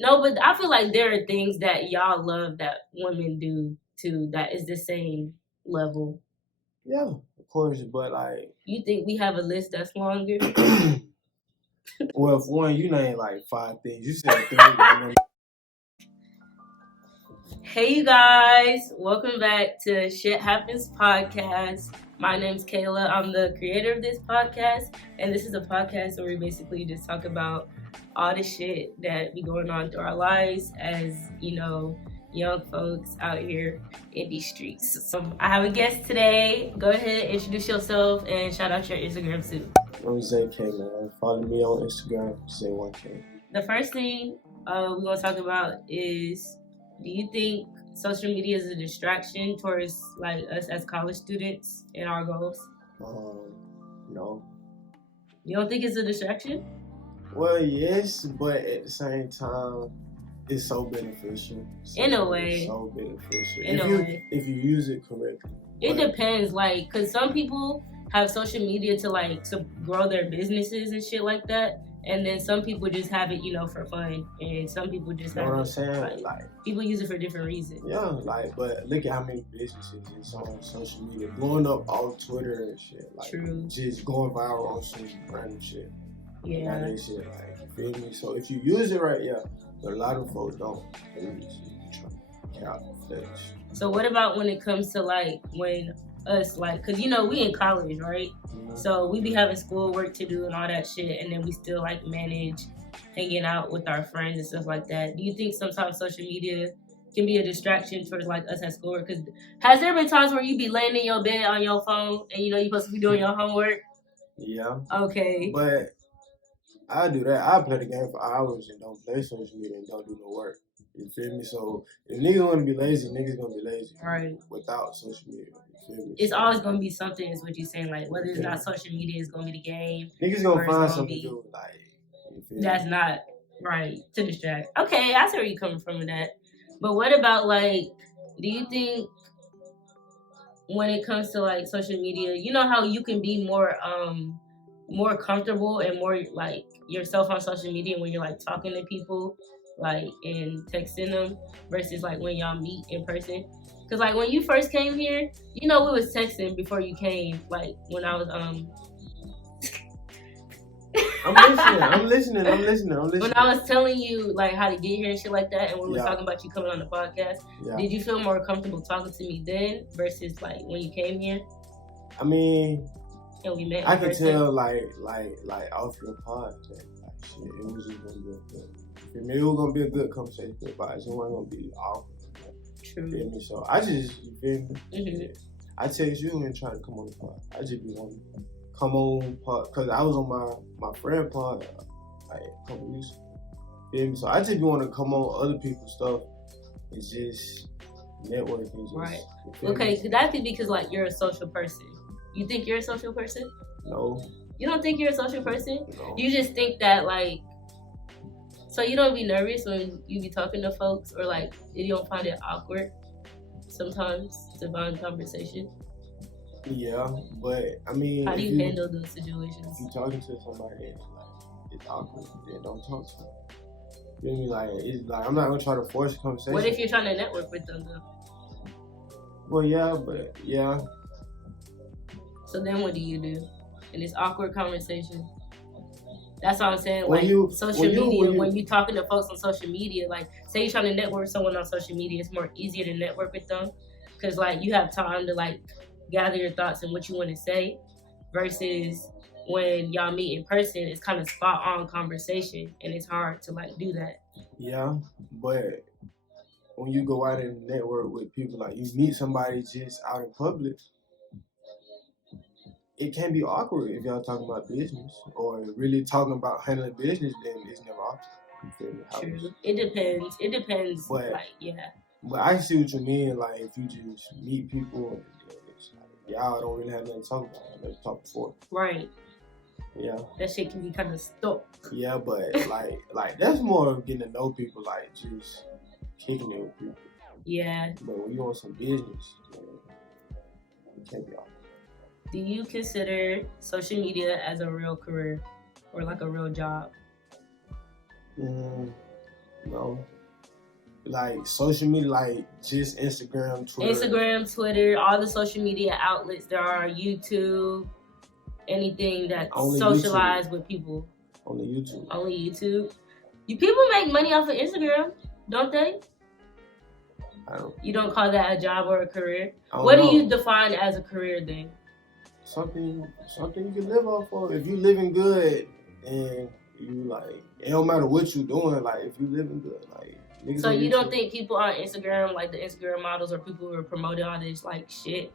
No, but I feel like there are things that y'all love that women do too that is the same level. Yeah, of course, but like. You think we have a list that's longer? Well, for one, you named like 5 things. You said 3. Hey, you guys. Welcome back to Shit Happens Podcast. My name's Kayla. I'm the creator of this podcast. And this is a podcast where we basically just talk about all the shit that be going on through our lives as, young folks out here in these streets. So I have a guest today. Go ahead, introduce yourself, and shout out your Instagram too. I'm ZK, man. Follow me on Instagram, ZAI'S. The first thing we're going to talk about is, do you think social media is a distraction towards like us as college students and our goals? No. You don't think it's a distraction? Well, yes, but at the same time, it's so beneficial. In a way. So beneficial. In a way. If you use it correctly. It depends, like, because some people have social media to grow their businesses and shit like that. And then some people just have it, for fun. And some people just have it. You know what I'm saying? Like, people use it for different reasons. Yeah, but look at how many businesses is on social media, blowing up off Twitter and shit. Like, true. Just going viral on some random shit. Yeah. That shit, like, you feel me? So if you use it right, yeah. But a lot of folks don't. They just try to count flesh. So what about when it comes to, like, when us, like, because, we in college, right? Mm-hmm. So we be having schoolwork to do and all that shit, and then we still, like, manage hanging out with our friends and stuff like that. Do you think sometimes social media can be a distraction towards, like, us at schoolwork? Because has there been times where you be laying in your bed on your phone and, you're supposed to be doing your homework? Yeah. Okay. But I do that. I play the game for hours and don't play social media and don't do no work. You feel me? So if niggas want to be lazy, niggas gonna be lazy. Right. Without social media. You feel me? It's always gonna be something, is what you're saying. Like, whether it's not social media, it's gonna be the game. Niggas gonna find something to do. Like, that's not right to distract. Okay, I see where you're coming from with that. But what about, like, do you think when it comes to, like, social media, you know how you can be more comfortable and more like yourself on social media when you're like talking to people, like, and texting them versus like when y'all meet in person? Because like when you first came here, we was texting before you came. Like when I was I'm listening. When I was telling you like how to get here and shit like that, and when we were talking about you coming on the podcast, did you feel more comfortable talking to me then versus like when you came here? I mean, and we met. I could tell like off your pod that like shit, it was just gonna be a good. It was gonna be a good conversation, but it wasn't gonna be awkward. True. You feel me? So I just, you feel me? Mm-hmm. Yeah. I text you and try to come on the pod. I just be wanting to come on pod because I was on my friend pod like a couple weeks. You feel me? So I just be want to come on other people's stuff and just network and just. Right. Okay, so that's because like you're a social person. You think you're a social person? No. You don't think you're a social person? No. You just think that, like, so you don't be nervous when you be talking to folks, or like you don't find it awkward sometimes to find conversation? Yeah, but I mean, how do you handle those situations? If you're talking to somebody and like it's awkward, then don't talk to them. You feel me? Like, it's like I'm not gonna try to force a conversation. What if you're trying to network with them though? Well, yeah, but yeah. So then what do you do in this awkward conversation? That's what I'm saying. Like, when you're talking to folks on social media, like, say you're trying to network with someone on social media, it's more easier to network with them because, like, you have time to, like, gather your thoughts and what you want to say versus when y'all meet in person, it's kind of spot on conversation and it's hard to, like, do that. Yeah, but when you go out and network with people, like, you meet somebody just out in public, it can be awkward if y'all talking about business or really talking about handling business, then it's never awkward. True. It depends. But, like, yeah. But I see what you mean. Like, if you just meet people and it's like, y'all don't really have nothing to talk about. Let's talk before. Right. Yeah. That shit can be kind of stuck. Yeah, but like that's more of getting to know people, like just kicking it with people. Yeah. But when you on some business, it can't be awkward. Do you consider social media as a real career or like a real job? No. Like social media, like just Instagram, Twitter, all the social media outlets there are, YouTube, anything that's socialized with people. Only YouTube. People make money off of Instagram, don't they? You don't call that a job or a career? What do you define as a career then? Something you can live off of. If you living good and you like, it don't matter what you doing. Like if you living good, like. So you don't think people on Instagram, like the Instagram models or people who are promoting all this like shit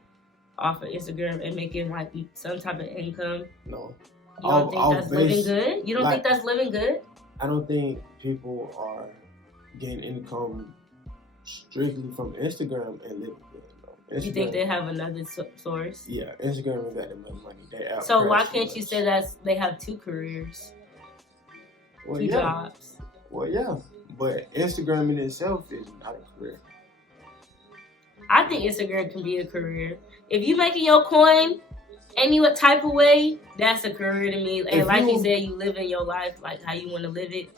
off of Instagram and making like some type of income? No. You don't think that's living good? You don't think that's living good? I don't think people are getting income strictly from Instagram and living good. No. You think they have another source? Yeah, Instagram ain't got that much money. So why can't you say that they have two careers? Two jobs? Well, yeah. But Instagram in itself is not a career. I think Instagram can be a career. If you making your coin any type of way, that's a career to me. And like you said, you live in your life like how you want to live it.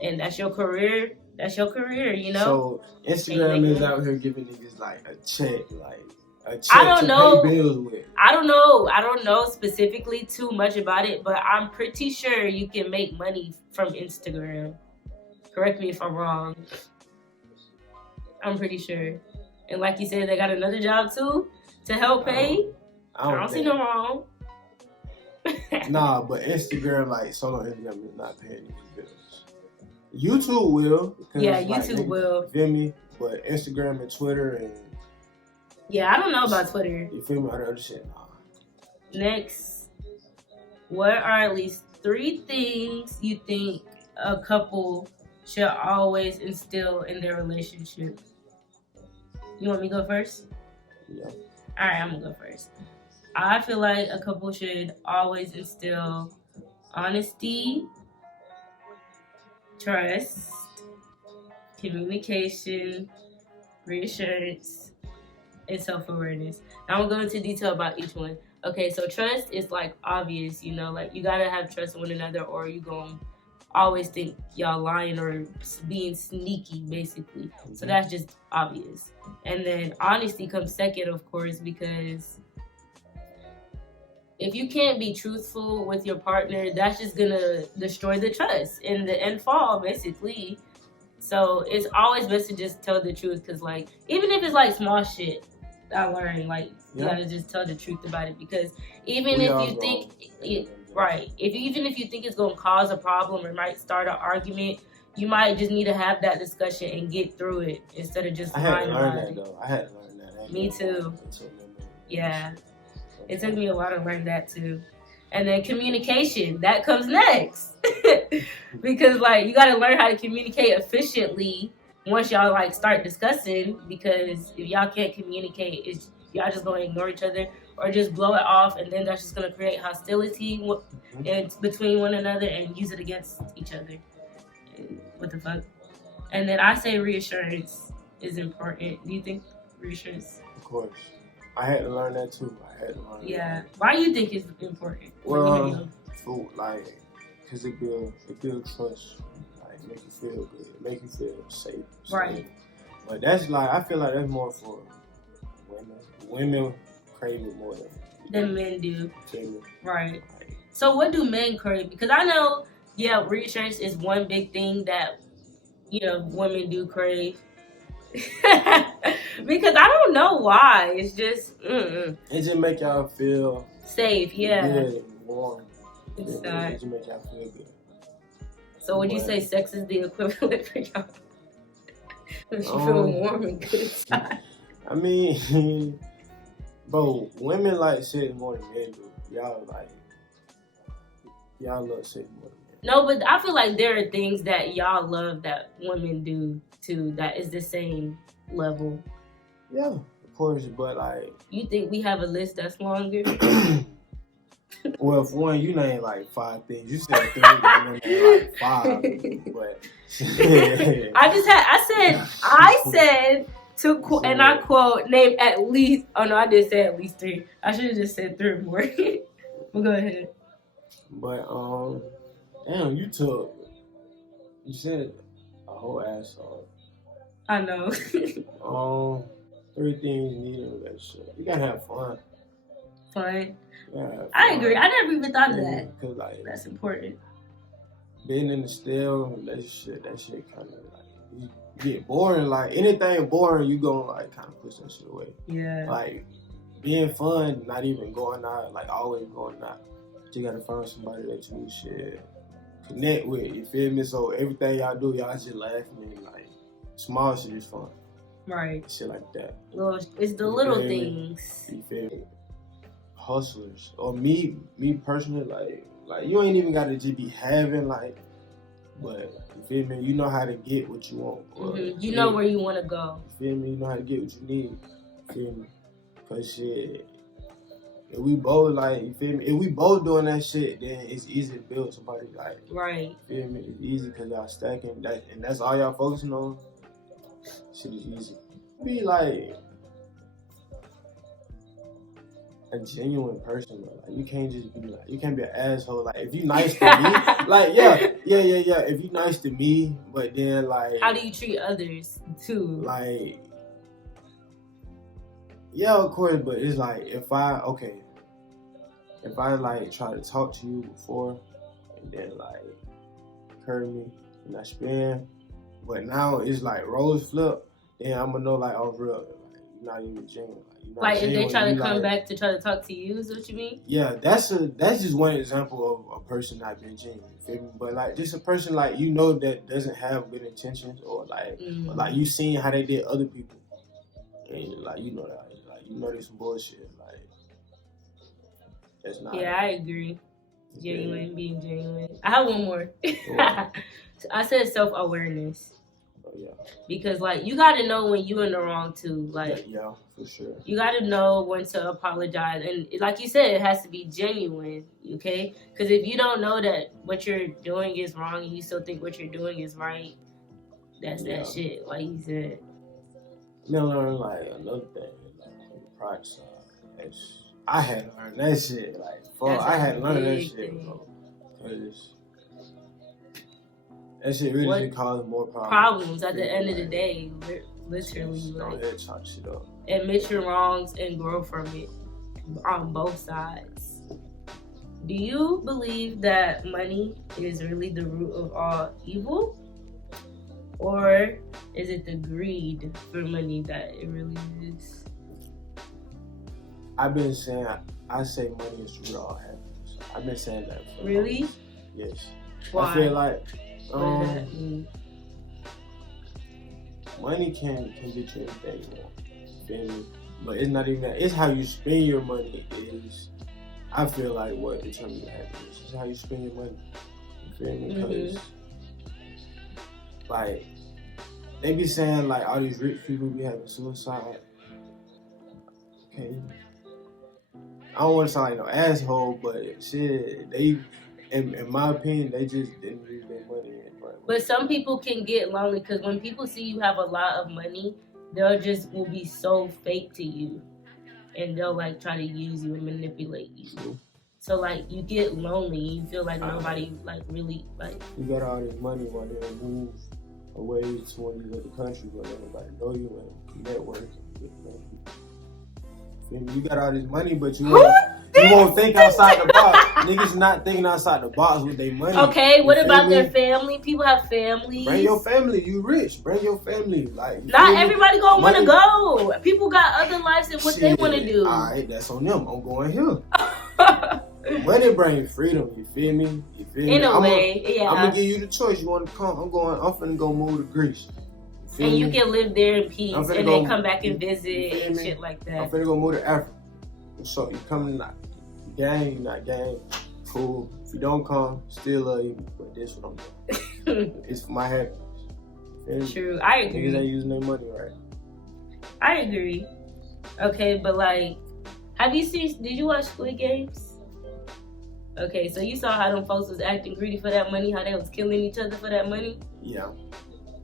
And that's your career. That's your career, you know? So Instagram is out here giving niggas like a check, I don't know. Pay bills with. I don't know specifically too much about it, but I'm pretty sure you can make money from Instagram. Correct me if I'm wrong. I'm pretty sure. And like you said, they got another job too to help pay. I don't see no wrong. Nah, but Instagram, like solo Instagram is not paying these bills. YouTube will. Yeah, YouTube will. You feel me? But Instagram and Twitter and... Yeah, I don't know about Twitter. You feel me? All the other shit, nah. Next, what are at least 3 things you think a couple should always instill in their relationship? You want me to go first? Yeah. Alright, I'm gonna go first. I feel like a couple should always instill honesty, trust, communication, reassurance, and self-awareness. Now I'm gonna go into detail about each one. Okay, so trust is like obvious, you know, like you gotta have trust in one another or you gonna always think y'all lying or being sneaky, basically. Mm-hmm. So that's just obvious. And then honesty comes second, of course, because if you can't be truthful with your partner, that's just gonna destroy the trust and the end fall, basically. So it's always best to just tell the truth, because like even if it's like small shit, I learned like you gotta just tell the truth about it, because even if you think even if you think it's gonna cause a problem or might start an argument, you might just need to have that discussion and get through it instead of just lying about it. I had to learn that. Me too. Yeah. It took me a while to learn that too. And then communication, that comes next. Because like you gotta learn how to communicate efficiently once y'all like start discussing, because if y'all can't communicate, y'all just gonna ignore each other or just blow it off, and then that's just gonna create hostility between one another and use it against each other. What the fuck? And then I say reassurance is important. Do you think reassurance? Of course. I had to learn that too. Yeah. Why do you think it's important? Well, because it builds trust. Like, make you feel good. Make you feel safe. Right. But that's like, I feel like that's more for women. Women crave it more than men do. Right. So what do men crave? Because I know, reassurance is one big thing that, women do crave. Because I don't know why. It's just it just make y'all feel safe, good and warm. It just make y'all feel good. So would you say sex is the equivalent for y'all? If you feel warm and good inside. I mean, bro, women like sex more than men do. Y'all love sex more than men. No, but I feel like there are things that y'all love that women do too that is the same level. Yeah, of course, but like... You think we have a list that's longer? Well, for one, you named like 5 things. You said 3, and then like 5. But... I said, and I quote, name at least... Oh, no, I did say at least 3. I should have just said 3 more. Well, go ahead. But, damn, you said whole asshole. I know. 3 things needed in a relationship. You gotta have fun. Fun. Yeah, I agree. I never even thought of that. Cause like that's important. Being in a stale relationship, that shit kind of like you get boring. Like anything boring, you gonna like kind of push that shit away. Yeah. Like being fun, not even going out, like always going out. You gotta find somebody that you should connect with. You feel me? So everything y'all do, y'all just laughing and like small shit is fun. Right. Shit like that. Well, it's the little things. You feel me? Hustlers. Or me personally, like you ain't even gotta just be having like, but you feel me? You know how to get what you want. Mm-hmm. You know where you want to go. You feel me? You know how to get what you need. You feel me? Cause shit, if we both like, you feel me? If we both doing that shit, then it's easy to build somebody like. Right. You feel me? It's easy cause y'all stacking that, and that's all y'all focusing on. Shit is easy. Be like a genuine person, bro. Like you can't just be like, you can't be an asshole. Like if you nice to me, like yeah. If you nice to me, but then like, how do you treat others too? Like, yeah, of course, but it's like if I like try to talk to you before, and then like hurt me and I spin, but now it's like rose flip, then I'm gonna know like, oh, real, like, you're not even genuine. Like if they try to come back to try to talk to you, is what you mean? Yeah, that's just one example of a person not being genuine. Feel me? But like just a person like you know that doesn't have good intentions, or like or like you seen how they did other people, and like you know that like you know there's some bullshit like that's not. Yeah, I agree. Genuine, being genuine. I have one more. I said self-awareness. Oh, yeah. Because like you got to know when you in the wrong too. Like yeah, for sure. You got to know when to apologize, and like you said, it has to be genuine. Okay? Because if you don't know that what you're doing is wrong and you still think what you're doing is right, that's that shit. Like you said. You learn like another thing, like the pride side. I had to learn that shit. Like, fuck, I had to learn that shit, bro. Cause that shit really causes more problems. Problems at the end of the day, literally. Don't head chop shit up. Admit your wrongs and grow from it on both sides. Do you believe that money is really the root of all evil? Or is it the greed for money that it really is? I've been saying, I say money is the root of all happiness. I've been saying that for really? Yes. Why? I feel like what does that mean? Money can get you anything you want. Feel me? But it's not even that. It's how you spend your money is, I feel like, what determines your happiness. It's how you spend your money. You feel me? Because, like, they be saying, like, all these rich people be having suicide. Okay. I don't want to sound like no asshole, but shit, they, in my opinion, they just didn't use their money. But some people can get lonely because when people see you have a lot of money, they'll just will be so fake to you, and they'll like try to use you and manipulate you. True. So like you get lonely, you feel like nobody like really like. You got all this money while they move away to one of the other countries where nobody know you and network. You got all this money, but you won't think outside the box. Niggas not thinking outside the box with their money. Okay, what about their family? People have families. Bring your family. You rich. Bring your family. Like not everybody gonna want to go. People got other lives and what they want to do. All right, that's on them. I'm going here. Money brings freedom. You feel me? You feel me? In a way, yeah. I'm gonna give you the choice. You want to come? I'm finna go move to Greece. And you can live there in peace and then come back and visit and shit like that. I'm finna go move to Africa. So you come not gang, you not gang, cool. If you don't come, still love you. But this what I'm doing. It's for my happiness. True, I agree. Niggas ain't using their money right. I agree. Okay, but like, did you watch Squid Games? Okay, so you saw how them folks was acting greedy for that money, how they was killing each other for that money? Yeah.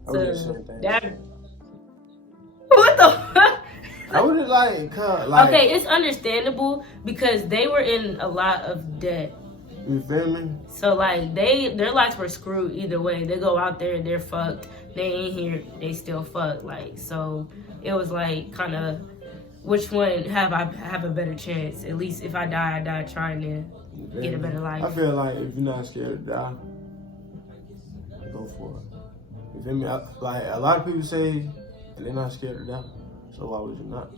So that, what the fuck? I would have like, okay, it's understandable because they were in a lot of debt. You feel me? So like their lives were screwed either way. They go out there and they're fucked. they in here, they still fuck. Like, so it was like kind of, which one have a better chance? At least if I die trying to get a better life. I feel like if you're not scared to die, go for it. You feel me? Like a lot of people say they're not scared to die, so why would you not?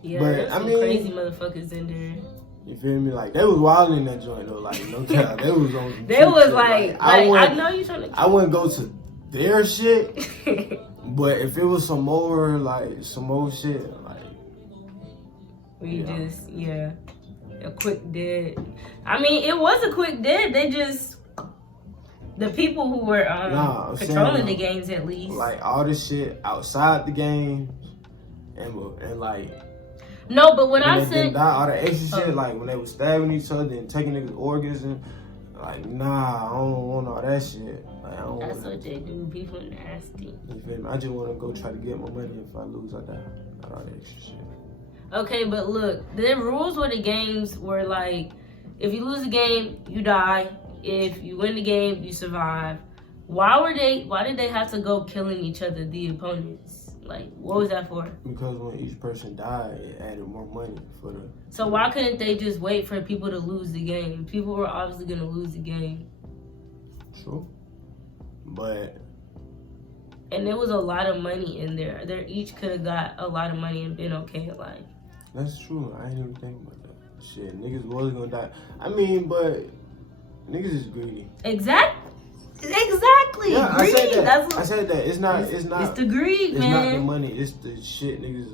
Yeah, there's some crazy motherfuckers in there. You feel me? Like they was wild in that joint though. Like no cap, they was on. They was like I know you trying to. I wouldn't go to their shit, but if it was some more shit, like we just a quick dead. I mean, it was a quick dead. They just the people who were controlling the games at least. Like all this shit outside the game, and like. No, but when I said all the extra shit, like when they was stabbing each other and taking niggas' organs, and like, nah, I don't want all that shit. Like, that's what they do. People nasty. You feel me? I just want to go try to get my money. If I lose, I die. Not all that extra shit. Okay, but look, the rules with the games were like, if you lose the game, you die. If you win the game, you survive. Why did they have to go killing each other, the opponents? Like, what was that for? Because when each person died, it added more money for the... So why couldn't they just wait for people to lose the game? People were obviously going to lose the game. True. But... And there was a lot of money in there. They each could have got a lot of money and been okay in life. That's true. I ain't even think about that. Shit, niggas was going to die. I mean, but... Niggas is greedy. Exactly. Yeah, greed. I said that. It's not. It's the greed, it's man. It's not the money. It's the shit niggas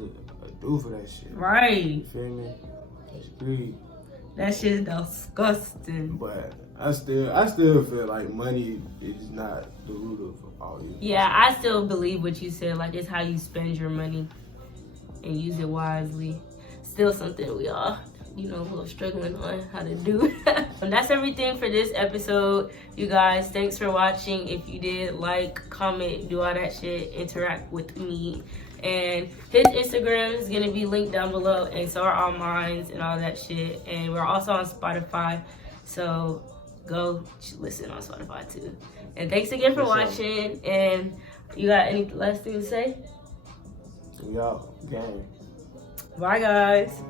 do for that shit. Right. You feel me? It's greed. That shit is disgusting. But I still feel like money is not the root of all these. Yeah, I still believe what you said. Like, it's how you spend your money and use it wisely. Still something we all, a little struggling on how to do. And that's everything for this episode, you guys. Thanks for watching. If you did, like, comment, do all that shit, interact with me. And his Instagram is gonna be linked down below, and so are all mine and all that shit. And we're also on Spotify, so go listen on Spotify too. And thanks again for watching. And you got any last thing to say? We out. Gang. Bye, guys.